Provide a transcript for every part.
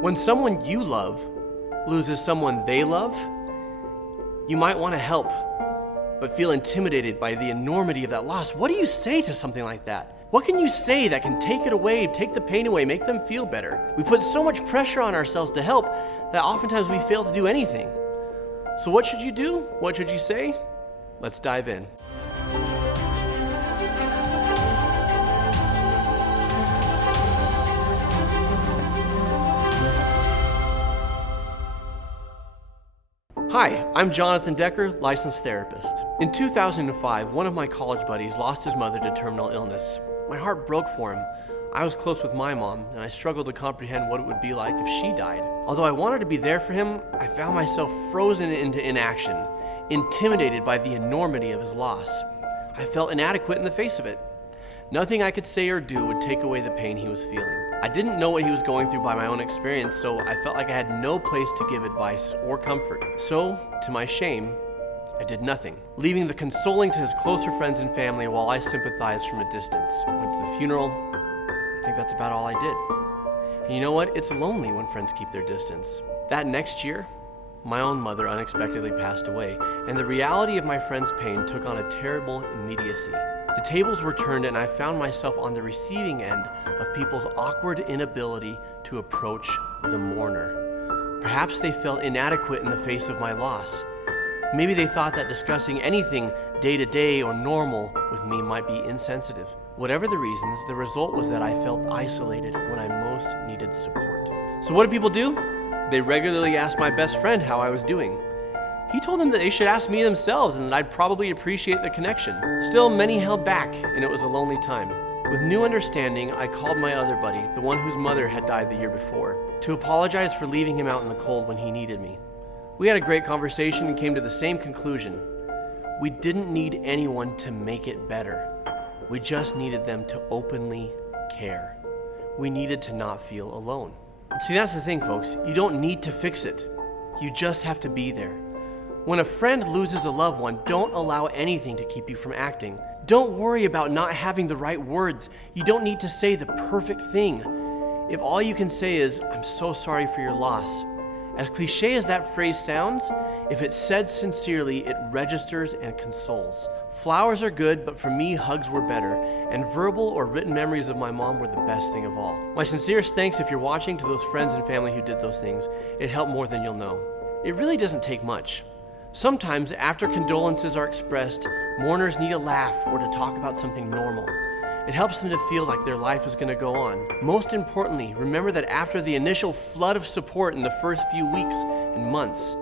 When someone you love loses someone they love, you might want to help, but feel intimidated by the enormity of that loss. What do you say to something like that? What can you say that can take it away, take the pain away, make them feel better? We put so much pressure on ourselves to help that oftentimes we fail to do anything. So what should you do? What should you say? Let's dive in. Hi, I'm Jonathan Decker, licensed therapist. In 2005, one of my college buddies lost his mother to terminal illness. My heart broke for him. I was close with my mom, and I struggled to comprehend what it would be like if she died. Although I wanted to be there for him, I found myself frozen into inaction, intimidated by the enormity of his loss. I felt inadequate in the face of it. Nothing I could say or do would take away the pain he was feeling. I didn't know what he was going through by my own experience, so I felt like I had no place to give advice or comfort. So, to my shame, I did nothing, leaving the consoling to his closer friends and family while I sympathized from a distance. Went to the funeral. I think that's about all I did. And you know what? It's lonely when friends keep their distance. That next year, my own mother unexpectedly passed away, and the reality of my friend's pain took on a terrible immediacy. The tables were turned, and I found myself on the receiving end of people's awkward inability to approach the mourner. Perhaps they felt inadequate in the face of my loss. Maybe they thought that discussing anything day-to-day or normal with me might be insensitive. Whatever the reasons, the result was that I felt isolated when I most needed support. So what do people do? They regularly asked my best friend how I was doing. He told them that they should ask me themselves and that I'd probably appreciate the connection. Still, many held back, and it was a lonely time. With new understanding, I called my other buddy, the one whose mother had died the year before, to apologize for leaving him out in the cold when he needed me. We had a great conversation and came to the same conclusion. We didn't need anyone to make it better. We just needed them to openly care. We needed to not feel alone. See, that's the thing, folks. You don't need to fix it. You just have to be there. When a friend loses a loved one, don't allow anything to keep you from acting. Don't worry about not having the right words. You don't need to say the perfect thing. If all you can say is, "I'm so sorry for your loss," as cliche as that phrase sounds, if it's said sincerely, it registers and consoles. Flowers are good, but for me, hugs were better, and verbal or written memories of my mom were the best thing of all. My sincerest thanks, if you're watching, to those friends and family who did those things. It helped more than you'll know. It really doesn't take much. Sometimes, after condolences are expressed, mourners need a laugh or to talk about something normal. It helps them to feel like their life is going to go on. Most importantly, remember that after the initial flood of support in the first few weeks and months,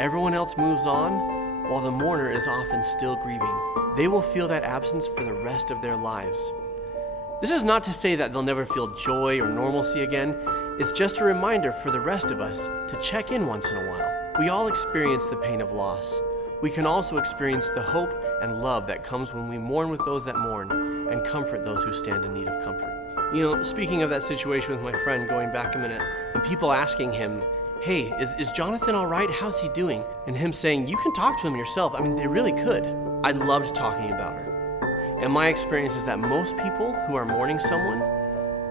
everyone else moves on while the mourner is often still grieving. They will feel that absence for the rest of their lives. This is not to say that they'll never feel joy or normalcy again. It's just a reminder for the rest of us to check in once in a while. We all experience the pain of loss. We can also experience the hope and love that comes when we mourn with those that mourn and comfort those who stand in need of comfort. You know, speaking of that situation with my friend, going back a minute, and people asking him, "Hey, is Jonathan all right? How's he doing?" And him saying, "You can talk to him yourself." I mean, they really could. I loved talking about her. And my experience is that most people who are mourning someone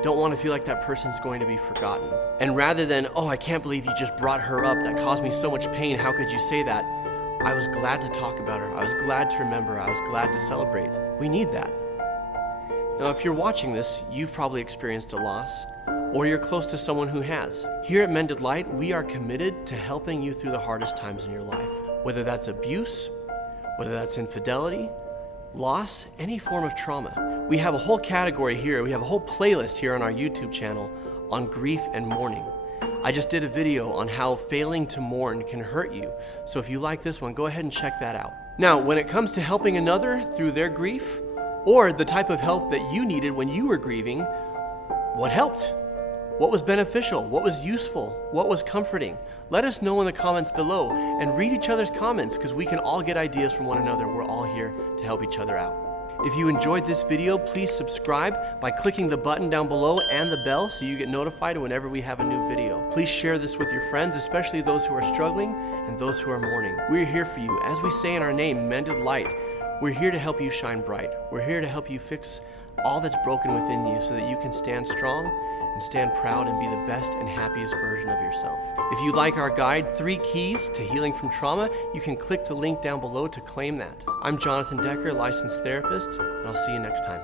don't want to feel like that person's going to be forgotten. And rather than, "Oh, I can't believe you just brought her up. That caused me so much pain. How could you say that?" I was glad to talk about her. I was glad to remember. I was glad to celebrate. We need that. Now, if you're watching this, you've probably experienced a loss, or you're close to someone who has. Here at Mended Light, we are committed to helping you through the hardest times in your life. Whether that's abuse, whether that's infidelity, loss, any form of trauma. We have a whole category here. We have a whole playlist here on our YouTube channel on grief and mourning. I just did a video on how failing to mourn can hurt you. So if you like this one, go ahead and check that out. Now, when it comes to helping another through their grief, or the type of help that you needed when you were grieving, what helped? What was beneficial? What was useful? What was comforting? Let us know in the comments below, and read each other's comments, because we can all get ideas from one another. We're all here to help each other out. If you enjoyed this video, please subscribe by clicking the button down below and the bell so you get notified whenever we have a new video. Please share this with your friends, especially those who are struggling and those who are mourning. We're here for you. As we say in our name, Mended Light, we're here to help you shine bright. We're here to help you fix all that's broken within you so that you can stand strong and stand proud and be the best and happiest version of yourself. If you like our guide, 3 Keys to Healing from Trauma, you can click the link down below to claim that. I'm Jonathan Decker, licensed therapist, and I'll see you next time.